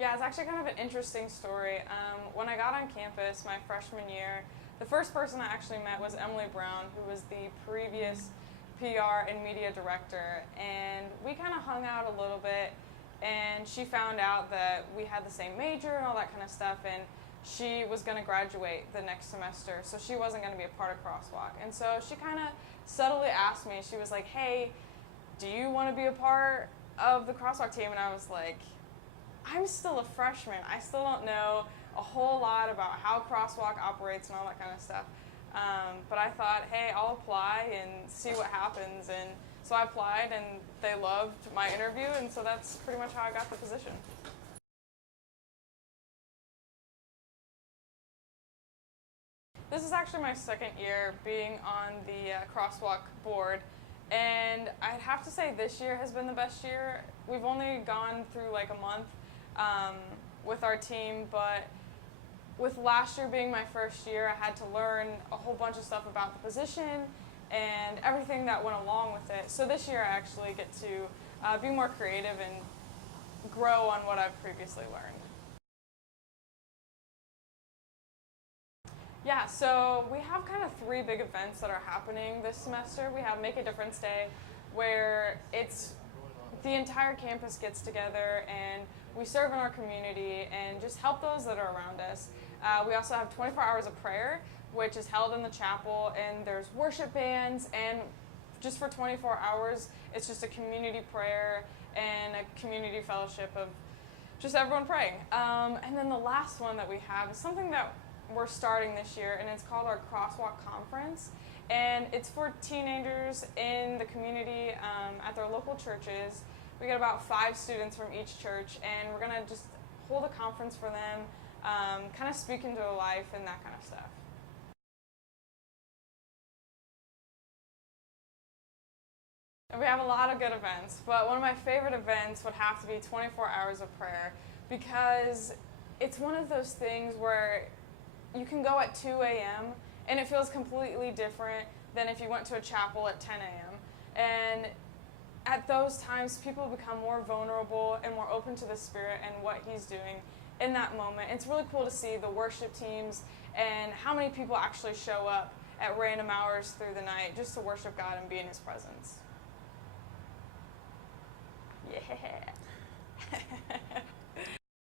Yeah, it's actually kind of an interesting story. When I got on campus my freshman year, the first person I actually met was Emily Brown, who was the previous PR and media director, and we kind of hung out a little bit, and she found out that we had the same major and all that kind of stuff, and she was going to graduate the next semester, so she wasn't going to be a part of Crosswalk. And so she kind of subtly asked me, she was like, hey, do you want to be a part of the Crosswalk team? And I was like, I'm still a freshman. I still don't know a whole lot about how Crosswalk operates and all that kind of stuff. But I thought, hey, I'll apply and see what happens. And so I applied, and they loved my interview, and so that's pretty much how I got the position. This is actually my second year being on the Crosswalk board, and I'd have to say this year has been the best year. We've only gone through like a month with our team, but with last year being my first year, I had to learn a whole bunch of stuff about the position and everything that went along with it. So this year I actually get to be more creative and grow on what I've previously learned. Yeah, so we have kind of three big events that are happening this semester. We have Make a Difference Day, where it's the entire campus gets together and we serve in our community and just help those that are around us. We also have 24 hours of prayer, which is held in the chapel, and there's worship bands, and just for 24 hours, it's just a community prayer and a community fellowship of just everyone praying. And then the last one that we have is something that we're starting this year, and it's called our Crosswalk Conference. And it's for teenagers in the community at their local churches. We get about 5 students from each church, and we're going to just hold a conference for them, kind of speak into their life and that kind of stuff. And we have a lot of good events, but one of my favorite events would have to be 24 hours of prayer, because it's one of those things where you can go at 2 a.m. and it feels completely different than if you went to a chapel at 10 a.m. And at those times, people become more vulnerable and more open to the Spirit and what He's doing in that moment. It's really cool to see the worship teams and how many people actually show up at random hours through the night just to worship God and be in His presence. Yeah.